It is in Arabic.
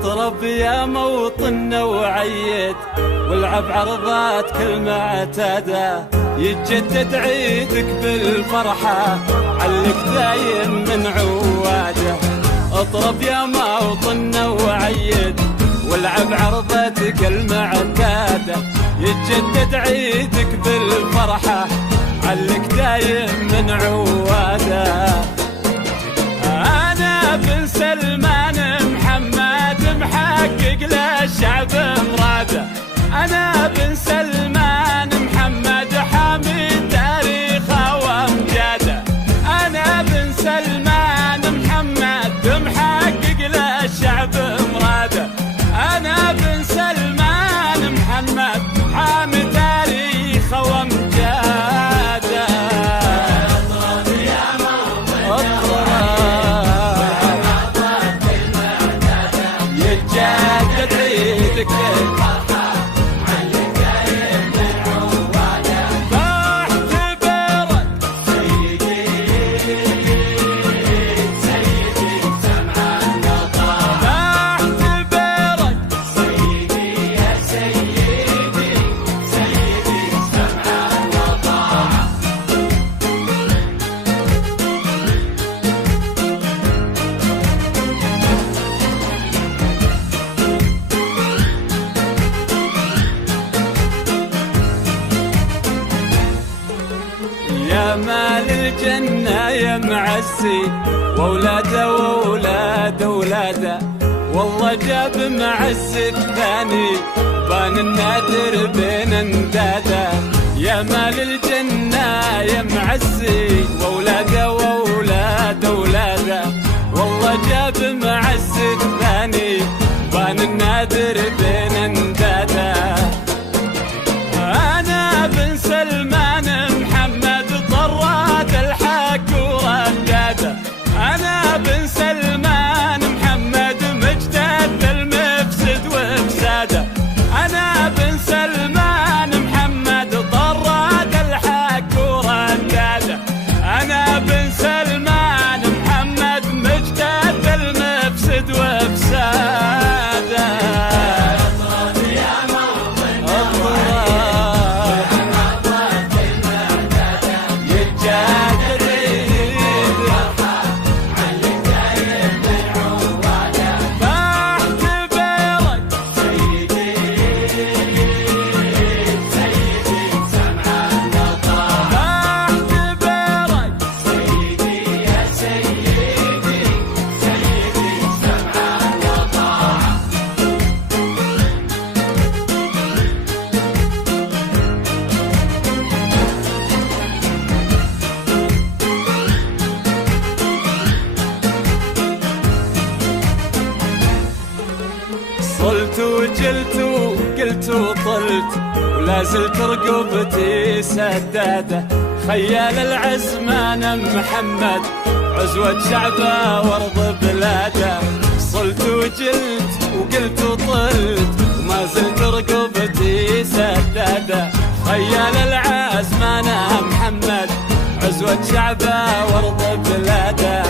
اطرب يا موطننا وعيد، والعب عرضات كل معتادة، يتجدد عيدك بالفرحة، علك دايم من عواده. اطرب يا موطننا وعيد، والعب عرضتك المعتادة، يتجدد عيدك بالفرحة، علك دايم من عواده. أنا بن سلمان محمد محقق للشعب مراده، أنا بن سلمان محمد حامي تاريخه وامجاده، أنا بن سلمان محمد محقق للشعب مراده، أنا بن سلمان محمد حامي تاريخه وامجاده. يتجدد عيدك بالفرحة، علك دايم من عواده. بعتبرك سيدي سيدي سمع النطاع، بعتبرك سيدي يا سيدي سيدي سمع النطاع. يا مال الجنة يا معزي، وولاده وولاد ولاده، والله جاب معز الثاني، بان النادر بين انداده. يا مال الجنة يا معزي، وولاده وولاد ولاده، والله جاب معز الثاني، بان النادر بين انداده. أنا بن سلمان محمد طراد الحق ورداده، أنا بن سلمان محمد مجتد المفسد وفساده، أنا بن سلمان محمد طراد الحق ورداده، أنا بن سلمان محمد مجتد المفسد وفساده. صلت وجلت وقلت وطلت، ولا زلت رقبتي سداده، خيال العزمان محمد عزوة شعبه وارض بلاده. صلت وجلت وقلت وطلت، وما زلت رقبتي سداده، خيال العزمان محمد عزوة شعبه وارض بلاده.